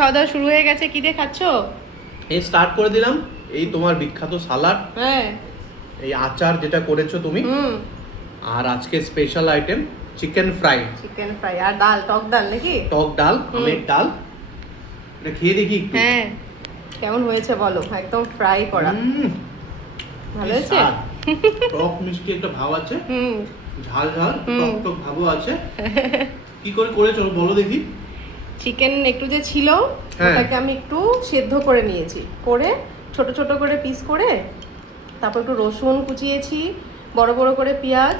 খাওয়া দাওয়া শুরু হয়ে গেছে। কি দিয়ে খাচ্ছো? এই স্টার্ট করে দিলাম, এই তোমার বিখ্যাত সালাড, হ্যাঁ, এই আচার যেটা করেছো তুমি, আর আজকে special item chicken fry. Chicken fry আর ডাল, টক ডাল নাকি? টক ডাল, আমের ডাল। এটা খেয়ে দেখি একটু। হ্যাঁ, কেমন হয়েছে বলো? একদম ফ্রাই করা। ভালো হয়েছে? টক মিষ্টি একটা ভাব আছে, হুম, ঝাল ঝাল টক টক ভাবও আছে। কি করে করেছো বলো দেখি। চিকেন একটু যে ছিল হ্যাঁ। ওটাকে আমি একটু সেদ্ধ করে নিয়েছি, করে ছোট ছোট করে পিস করে, তারপর একটু রসুন কুচিয়েছি, বড় বড় করে পেঁয়াজ,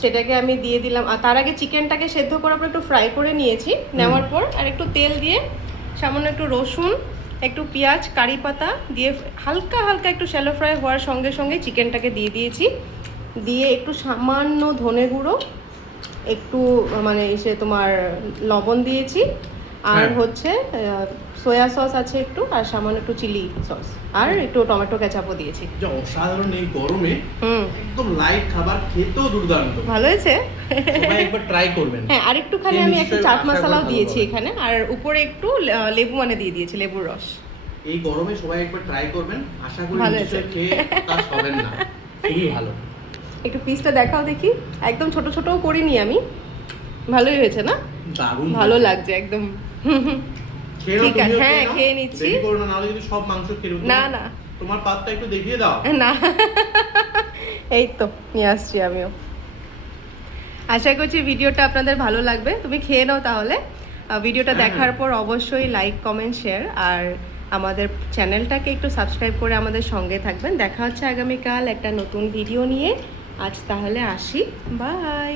সেটাকে আমি দিয়ে দিলাম। আর তার আগে চিকেনটাকে সেদ্ধ করার পর একটু ফ্রাই করে নিয়েছি, নেওয়ার পর আর একটু তেল দিয়ে সামান্য একটু রসুন, একটু পেঁয়াজ, কারি পাতা দিয়ে হালকা হালকা একটু শ্যালো ফ্রাই হওয়ার সঙ্গে সঙ্গে চিকেনটাকে দিয়ে দিয়েছি। দিয়ে একটু সামান্য ধনে গুঁড়ো, একটু মানে সে তোমার লবণ দিয়েছি, আর হচ্ছে সয়া সস আছে একটু, আর সামান্য একটু চিলি সস, আর একটু টমেটো কেচাপও দিয়েছি। যা অসাধারণ এই গরমে একদম লাইট খাবার, খেতেও দুর্দান্ত। ভালো হয়েছে? সবাই একবার ট্রাই করবেন। হ্যাঁ, আর একটুখানি আমি একটু চাট মশলাও দিয়েছি এখানে, আর উপরে একটু লেবু মানে দিয়ে দিয়েছি, লেবুর রস। এই গরমে সবাই একবার ট্রাই করবেন, আশা করি নিশ্চয়ই খেয়ে তার হবেন না। খুবই ভালো। একটু পিসটা দেখাও দেখি। একদম ছোট ছোটও করিনি আমি। ভালোই হয়েছে না? দারুণ ভালো লাগছে একদম। ঠিক আছে, হ্যাঁ খেয়ে নিচ্ছি। দেরি করো না, নাহলে কিন্তু সব মাংস খেয়ে নেবো। না না, তোমার পাতটা একটু দেখিয়ে দাও না। এই তো নিয়ে আসছি আমিও। আশা করছি ভিডিওটা আপনাদের ভালো লাগবে। তুমি খেয়ে নাও তাহলে। ভিডিওটা দেখার পর অবশ্যই লাইক, কমেন্ট, শেয়ার, আর আমাদের চ্যানেলটাকে একটু সাবস্ক্রাইব করে আমাদের সঙ্গে থাকবেন। দেখা হচ্ছে আগামীকাল একটা নতুন ভিডিও নিয়ে। আজ তাহলে আসি, বাই।